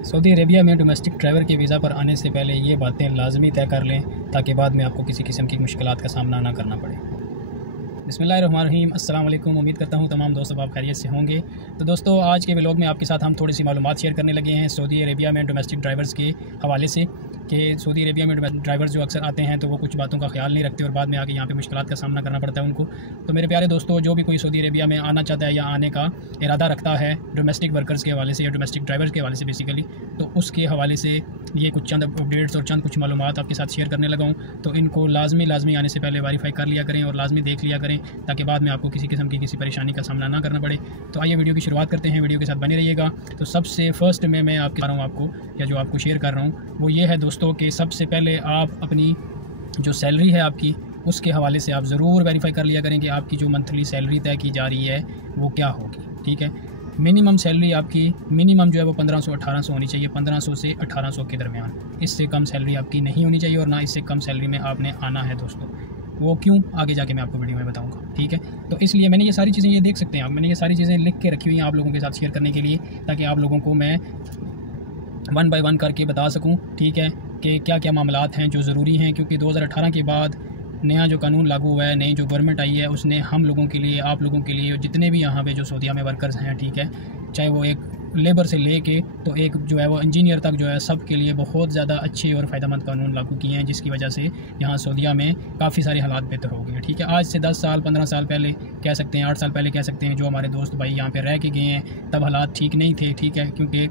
Saudi Arabia में domestic driver के visa पर आने से पहले ये बातें लाजमी तय कर लें ताकि बाद में आपको किसी किस्म की मुश्किलात का सामना ना करना पड़े। बिस्मिल्लाहिर्रहमानिर्रहीम, अस्सलाम वालेकुम। उम्मीद करता हूँ तमाम दोस्तों आप खैरियत से होंगे। तो दोस्तों, आज के व्लॉग में आपके साथ हम थोड़ी सी मालूमात शेयर करने लगे हैं सऊदी अरेबिया में डोमेस्टिक ड्राइवर्स के हवाले से कि सऊदी अरेबिया में ड्राइवर्स जो अक्सर आते हैं तो वो कुछ बातों का ख्याल नहीं रखते और बाद में आके यहाँ पे मुश्किलात का सामना करना पड़ता है उनको। तो मेरे प्यारे दोस्तों, जो भी कोई सऊदी अरेबिया में आना चाहता है या आने का इरादा रखता है डोमेस्टिक वर्कर्स के हवाले से या डोमेस्टिक ड्राइवर्स के हवाले से बेसिकली, तो उसके हवाले से ये कुछ चंद अपडेट्स और चंद कुछ मालूमात आपके साथ शेयर करने लगा हूँ। तो इनको लाजमी आने से पहले वेरीफाई कर लिया करें और लाजमी देख लिया करें ताकि बाद में आपको किसी किस्म की किसी परेशानी का सामना ना करना पड़े। तो आइए वीडियो की शुरुआत करते हैं, वीडियो के साथ बने रहिएगा। तो सबसे फर्स्ट में मैं आपके रहा हूँ आपको या जो आपको शेयर कर रहा हूँ वो ये है दोस्तों कि सबसे पहले आप अपनी जो सैलरी है आपकी उसके हवाले से आप ज़रूर वेरीफाई कर लिया करें कि आपकी जो मंथली सैलरी तय की जा रही है वो क्या होगी। ठीक है, मिनिमम सैलरी आपकी मिनिमम जो है वो 1500-1800 होनी चाहिए, 1500 से 1800 के दरमियान। इससे कम सैलरी आपकी नहीं होनी चाहिए और ना इससे कम सैलरी में आपने आना है दोस्तों। वो क्यों, आगे जाके मैं आपको वीडियो में बताऊंगा। ठीक है, तो इसलिए मैंने ये सारी चीज़ें, ये देख सकते हैं आप, मैंने ये सारी चीज़ें लिख के रखी हुई हैं आप लोगों के साथ शेयर करने के लिए ताकि आप लोगों को मैं 1 बाय 1 करके बता सकूं। ठीक है, कि क्या क्या मामलात हैं जो ज़रूरी हैं, क्योंकि 2018 के बाद नया जो कानून लागू हुआ है, नई जो गवर्नमेंट आई है, उसने हम लोगों के लिए, आप लोगों के लिए, जितने भी यहाँ पे जो सऊदीया में वर्कर्स हैं, ठीक है, चाहे वो एक लेबर से लेके तो एक जो है वो इंजीनियर तक जो है, सब के लिए बहुत ज़्यादा अच्छे और फ़ायदेमंद कानून लागू किए हैं जिसकी वजह से यहाँ सऊदीया में काफ़ी सारे हालात बेहतर हो गए। ठीक है, आज से 10 साल 15 साल पहले कह सकते हैं, 8 साल पहले कह सकते हैं, जो हमारे दोस्त भाई यहाँ पे रह के गए हैं तब हालात ठीक नहीं थे। ठीक है, क्योंकि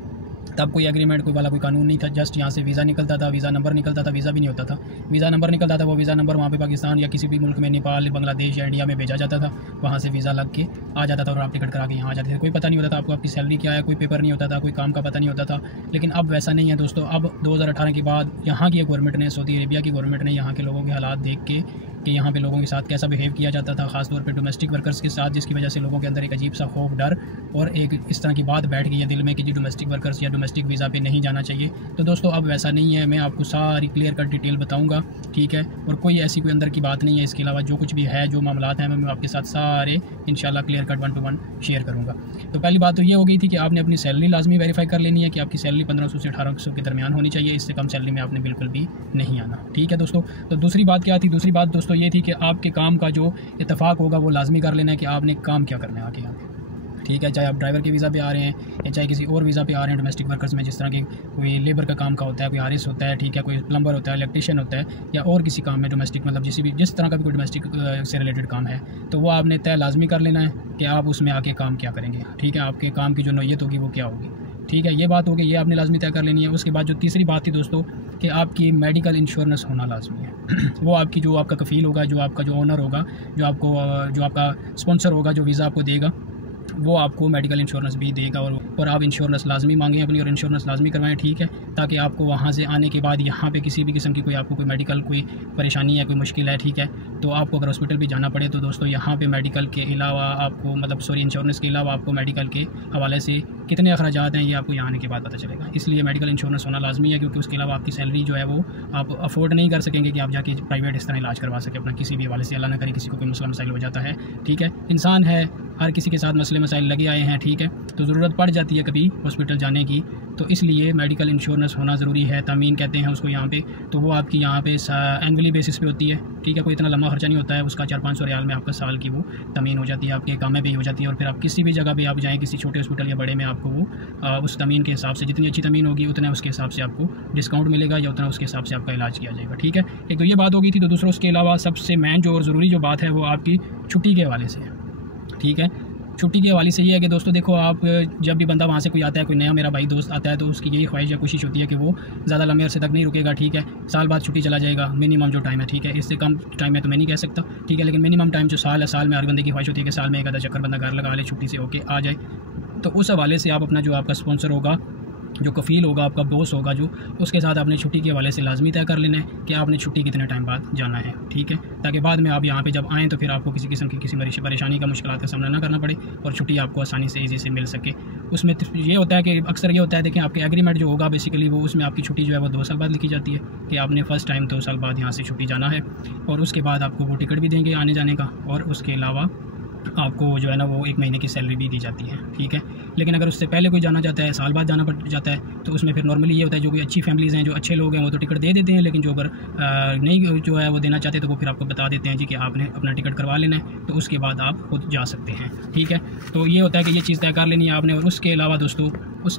तब कोई एग्रीमेंट कोई वाला कोई कानून नहीं था, जस्ट यहाँ से वीज़ा निकलता था, वीज़ा नंबर निकलता था, वीज़ा भी नहीं होता था, वीज़ा नंबर निकलता था, वो वीज़ा नंबर वहाँ पे पाकिस्तान या किसी भी मुल्क में, नेपाल, बांग्लादेश या इंडिया में भेजा जाता था, वहाँ से वीज़ा लग के आ जाता था और आप टिकट करा के यहाँ आ जाते थे। कोई पता नहीं होता था आपको आपकी सैलरी क्या है, कोई पेपर नहीं होता था, कोई काम का पता नहीं होता था। लेकिन अब वैसा नहीं है दोस्तों। अब 2018 के बाद यहाँ की गवर्नमेंट ने, सऊदी अरेबिया की गवर्नमेंट ने यहाँ के लोगों के हालात देख के कि यहाँ पे लोगों के साथ कैसा बिहेव किया जाता था, ख़ासतौर पे डोमेस्टिक वर्कर्स के साथ, जिसकी वजह से लोगों के अंदर एक अजीब सा खौफ, डर और एक इस तरह की बात बैठ गई है दिल में कि जी डोमेस्टिक वर्कर्स या डोमेस्टिक वीज़ा पे नहीं जाना चाहिए। तो दोस्तों अब वैसा नहीं है, मैं आपको सारी क्लियर कट डिटेल बताऊँगा। ठीक है, और कोई ऐसी कोई अंदर की बात नहीं है। इसके अलावा जो कुछ भी है, जो मामलात हैं, मैं आपके साथ सारे इंशाल्लाह क्लियर कट 1 to 1 शेयर करूँगा। तो पहली बात तो ये हो गई थी कि आपने अपनी सैलरी लाजमी वेरीफाई कर लेनी है कि आपकी सैलरी 1500 से 1800 के दरमियान होनी चाहिए। इससे कम सैलरी में आपने बिल्कुल भी नहीं आना। ठीक है दोस्तों, तो दूसरी बात क्या थी? दूसरी बात दोस्तों ये थी कि आपके काम का जो इत्तेफाक होगा वो लाजमी कर लेना है कि आपने काम क्या करना है आगे यहाँ पे। ठीक है, चाहे आप ड्राइवर के वीज़ा पे आ रहे हैं या चाहे किसी और वीज़ा पे आ रहे हैं डोमेस्टिक वर्कर्स में, जिस तरह की कोई लेबर का काम का होता है, कोई आरिस होता है, ठीक है, कोई प्लम्बर होता है, इलेक्ट्रीशियन होता है, या और किसी काम में डोमेस्टिक, मतलब जिस तरह का भी कोई डोमेस्टिक से रिलेटेड काम है, तो वो आपने तय लाजमी कर लेना है कि आप उसमें आके काम क्या करेंगे। ठीक है, आपके काम की जो नौयत होगी वो क्या होगी। ठीक है, ये बात होगी, ये आपने लाजमी तय कर लेनी है। उसके बाद जो तीसरी बात थी दोस्तों कि आपकी मेडिकल इंश्योरेंस होना लाजमी है। वो आपकी जो आपका कफ़ील होगा, जो आपका जो ओनर होगा, जो आपका स्पॉन्सर होगा, जो वीज़ा आपको देगा, वो आपको मेडिकल इंश्योरेंस भी देगा और आप इंश्योरेंस लाजमी मांगें अपनी और इंश्योरेंस लाजमी करवाएं। ठीक है, ताकि आपको वहाँ से आने के बाद यहाँ पे किसी भी किस्म की कोई आपको कोई मेडिकल कोई परेशानी है, कोई मुश्किल है, ठीक है, तो आपको अगर हॉस्पिटल भी जाना पड़े तो दोस्तों यहाँ पे मेडिकल के अलावा आपको, मतलब इंश्योरेंस के अलावा आपको मेडिकल के हवाले से कितने अखराजात हैं ये आपको यहाँ आने के बाद पता चलेगा। इसलिए मेडिकल इंश्योरेंस होना लाजमी है, क्योंकि उसके अलावा आपकी सैलरी जो है वो आप अफोर्ड नहीं कर सकेंगे कि आप जाके प्राइवेट इस तरह इलाज करवा सकें अपना किसी भी हवाले से। अल्लाह ना करे किसी को कोई मसला मसाइल हो जाता है। ठीक है, इंसान है, हर किसी के साथ मसले मसाइल लगे आए हैं। ठीक है, तो ज़रूरत पड़ जाती है कभी हॉस्पिटल जाने की, तो इसलिए मेडिकल इंश्योरेंस होना ज़रूरी है। तमीन कहते हैं उसको यहाँ पे, तो वो आपकी यहाँ पे एनुअली बेसिस पे होती है। ठीक है, कोई इतना लंबा खर्चा नहीं होता है उसका, 400-500 रियाल में आपका साल की वो तमीन हो जाती है, आपके कामे पे ही हो जाती है। और फिर आप किसी भी जगह पे आप जाएँ, किसी छोटे हॉस्पिटल या बड़े में, आपको वो उस तमीन के हिसाब से, जितनी अच्छी तमीन होगी उतना उसके हिसाब से आपको डिस्काउंट मिलेगा या उतना उसके हिसाब से आपका इलाज किया जाएगा। ठीक है, एक तो ये बात हो गई थी। तो दूसरों उसके अलावा सबसे मेन जो और ज़रूरी जो बात है वो आपकी छुट्टी के हवाले से है। ठीक है, छुट्टी के हवाले से ये है कि दोस्तों देखो, आप जब भी बंदा वहाँ से कोई आता है, कोई नया मेरा भाई दोस्त आता है, तो उसकी यही ख्वाहिश या कोशिश होती है कि वो ज़्यादा लंबे अरसे तक नहीं रुकेगा। ठीक है, साल बाद छुट्टी चला जाएगा, मिनिमम जो टाइम है। ठीक है, इससे कम टाइम है तो मैं नहीं कह सकता। ठीक है, लेकिन मिनिमम टाइम जो साल है, साल में हर बंदे की ख्वाहिश होती है कि साल में एक आधा चक्कर बंदा घर लगा ले, छुट्टी से होके आ जाए। तो उस हवाले से आप अपना जो आपका स्पॉन्सर होगा, जो कफ़ील होगा, आपका बॉस होगा, जो उसके साथ आपने छुट्टी के हवाले से लाजमी तय कर लेना है कि आपने छुट्टी कितने टाइम बाद जाना है। ठीक है, ताकि बाद में आप यहाँ पे जब आएँ तो फिर आपको किसी किस्म की किसी परेशानी का, मुश्किलात का सामना ना करना पड़े और छुट्टी आपको आसानी से ईजी से मिल सके। उसमें ये होता है कि अक्सर ये होता है, देखें, आपके एग्रीमेंट जो होगा बेसिकली वो, उसमें आपकी छुट्टी जो है वो 2 साल बाद लिखी जाती है कि आपने फ़र्स्ट टाइम 2 साल बाद यहाँ से छुट्टी जाना है, और उसके बाद आपको वो टिकट भी देंगे आने जाने का, और उसके अलावा आपको जो है ना वो 1 महीने की सैलरी भी दी जाती है। ठीक है, लेकिन अगर उससे पहले कोई जाना चाहता है, साल बाद जाना पड़ जाता है, तो उसमें फिर नॉर्मली ये होता है जो कोई अच्छी फैमिलीज़ हैं, जो अच्छे लोग हैं, वो तो टिकट दे देते हैं, लेकिन जो अगर नहीं जो है वो देना चाहते तो वो फिर आपको बता देते हैं जी कि आपने अपना टिकट करवा लेना है, तो उसके बाद आप खुद जा सकते हैं। ठीक है, तो ये होता है कि ये चीज़ तय कर लेनी है आपने। और उसके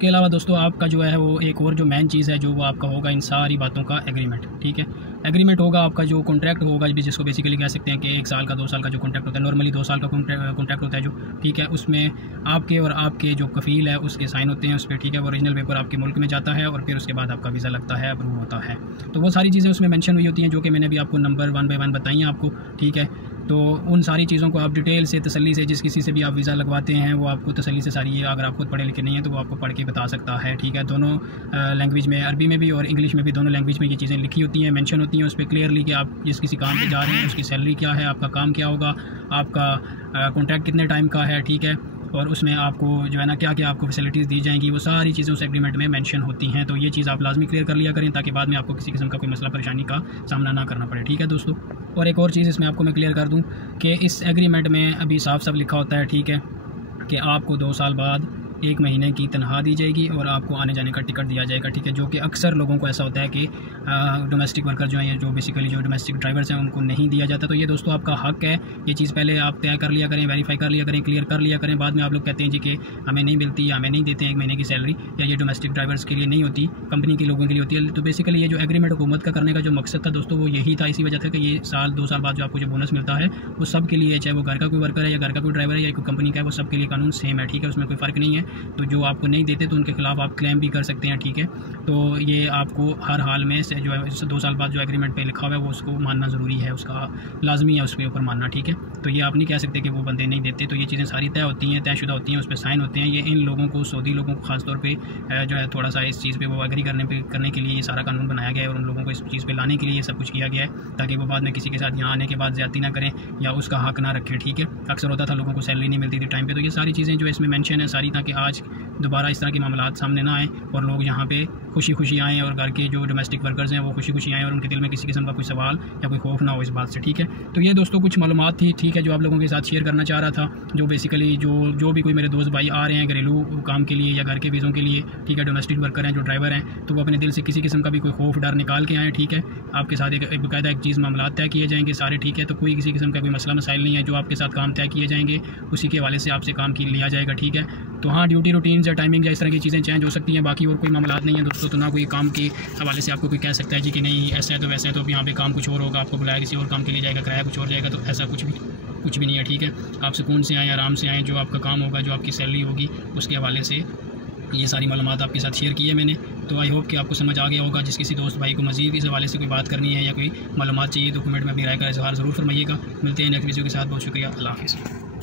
अलावा दोस्तों आपका जो है वो एक और जो मेन चीज़ है जो वो आपका होगा इन सारी बातों का एग्रीमेंट। ठीक है, एग्रीमेंट होगा आपका, जो कॉन्ट्रैक्ट होगा जिसको बेसिकली कह सकते हैं कि 1 साल का 2 साल का जो कॉन्ट्रैक्ट होता है, नॉर्मली 2 साल का कॉन्ट्रैक्ट होता है जो। ठीक है, उसमें आपके और आपके जो कफ़ील है उसके साइन होते हैं उस पर। ठीक है, वो ओरिजिनल पेपर आपके मुल्क में जाता है और फिर उसके बाद आपका वीज़ा लगता है, अप्रूव होता है। तो वो सारी चीज़ें उसमें मेंशन हुई होती हैं जो कि मैंने भी आपको नंबर 1 बाय 1 बताई हैं आपको। ठीक है, तो उन सारी चीज़ों को आप डिटेल से तसल्ली से, जिस किसी से भी आप वीज़ा लगवाते हैं वो आपको तसल्ली से सारी, अगर आप खुद पढ़े लिखे नहीं हैं तो वो आपको पढ़ के बता सकता है। ठीक है, दोनों लैंग्वेज में, अरबी में भी और इंग्लिश में भी, दोनों लैंग्वेज में ये चीज़ें लिखी होती हैं, मेंशन होती हैं उस पर क्लियरली कि आप जिस किसी काम पे जा रहे हैं उसकी सैलरी क्या है, आपका काम क्या होगा, आपका कॉन्ट्रैक्ट कितने टाइम का है। ठीक है, और उसमें आपको जो है ना क्या क्या आपको फैसिलिटीज़ दी जाएंगी, वो सारी चीज़ें उस एग्रीमेंट में मेंशन होती हैं। तो ये चीज़ आप लाजमी क्लियर कर लिया करें ताकि बाद में आपको किसी किस्म का कोई मसला परेशानी का सामना ना करना पड़े। ठीक है दोस्तों, और एक और चीज़ इसमें आपको मैं क्लियर कर दूं कि इस एग्रीमेंट में अभी साफ साफ लिखा होता है, ठीक है, कि आपको 2 साल बाद 1 महीने की तनख्वाह दी जाएगी और आपको आने जाने का टिकट दिया जाएगा। ठीक है, जो कि अक्सर लोगों को ऐसा होता है कि डोमेस्टिक वर्कर जो हैं, जो बेसिकली जो डोमेस्टिक ड्राइवर्स हैं, उनको नहीं दिया जाता। तो ये दोस्तों आपका हक है, ये चीज़ पहले आप तय कर लिया करें, वेरीफाई कर लिया करें, क्लियर कर लिया करें। बाद में आप लोग कहते हैं जी कि हमें नहीं मिलती या हमें नहीं देते हैं 1 महीने की सैलरी, या ये डोमेस्टिक ड्राइवर्स के लिए नहीं होती, कंपनी के लोगों के लिए होती है। तो बेसिकली ये जो एग्रीमेंट हुकूमत का करने का जो मकसद था दोस्तों वो यही था, इसी वजह था कि ये 2 साल बाद जो आपको जो बोनस मिलता है वो सब के लिए, चाहे वो घर का कोई वर्कर है या घर का कोई ड्राइवर है या कोई कंपनी का है, वो सब के लिए कानून सेम है। ठीक है, उसमें कोई फ़र्क नहीं है। तो जो आपको नहीं देते तो उनके खिलाफ आप क्लेम भी कर सकते हैं। ठीक है, तो ये आपको हर हाल में से जो है 2 साल बाद जो एग्रीमेंट पे लिखा हुआ है वो उसको मानना ज़रूरी है, उसका लाजमी है उसके ऊपर मानना। ठीक है, तो ये आप नहीं कह सकते कि वो बंदे नहीं देते। तो ये चीज़ें सारी तय होती हैं, तयशुदा होती हैं, उस पर साइन होते हैं। ये इन लोगों को, सऊदी लोगों को खासतौर पर जो है थोड़ा सा इस चीज़ पर वो एग्री करने के लिए ये सारा कानून बनाया गया है और उन लोगों को इस चीज़ पर लाने के लिए ये सब कुछ किया गया है ताकि वो बाद में किसी के साथ यहाँ आने के बाद ज़्यादती ना करें या उसका हक ना रखें। ठीक है, अक्सर होता था लोगों को सैलरी नहीं मिलती थी टाइम पे। तो ये सारी चीज़ें जो इसमें मेंशन है सारी, ताकि आज दोबारा इस तरह के मामलात सामने ना आए और लोग यहाँ पे खुशी खुशी आएँ और घर के जो डोमेस्टिक वर्कर्स हैं वो खुशी खुशी आएँ और उनके दिल में किसी किस्म का कोई सवाल या कोई खौफ ना हो इस बात से। ठीक है, तो ये दोस्तों कुछ मालूमात थी, ठीक है, जो आप लोगों के साथ शेयर करना चाह रहा था। जो बेसिकली जो भी कोई मेरे दोस्त भाई आ रहे हैं घरेलू काम के लिए या घर के वीज़ों के लिए, ठीक है, डोमेस्टिक वर्कर हैं, जो ड्राइवर हैं, तो वो अपने दिल से किसी किस्म का भी कोई खौफ डर निकाल के आएँ। ठीक है, आपके साथ एक बाकायदा एक चीज़ मामलात तय किए जाएंगे सारे। ठीक है, तो कोई किसी किस्म का कोई मसला मसाइल नहीं है, जो आपके साथ काम तय किए जाएंगे उसी के हवाले से आपसे काम लिया जाएगा। ठीक है, तो हाँ, ड्यूटी रूटीन या टाइमिंग या इस तरह की चीज़ें चेंज हो सकती हैं, बाकी और कोई मामलात नहीं है दोस्तों। तो ना कोई काम के हवाले से आपको कोई कह सकता है जी कि नहीं ऐसा है तो वैसा है, तो यहाँ पे काम कुछ और होगा, आपको बुलाया किसी और काम के लिए जाएगा, किराया कुछ और जाएगा, तो ऐसा कुछ भी नहीं है। ठीक है, आप सुकून से आएँ, आराम से आएँ, जो आपका काम होगा, जो आपकी सैलरी होगी उसके हवाले से ये सारी मालूमात आपके साथ शेयर की है मैंने। तो आई होप कि आपको समझ आ गया होगा। जिस किसी दोस्त भाई को मज़ीद इस हवाले से कोई बात करनी है या कोई मालूमात चाहिए तो कमेंट में अपनी राय का इजहार ज़रूर फरमाइएगा। मिलते हैं नेक्स्ट वीडियो के साथ। बहुत शुक्रिया, अल्लाह हाफ़िज़।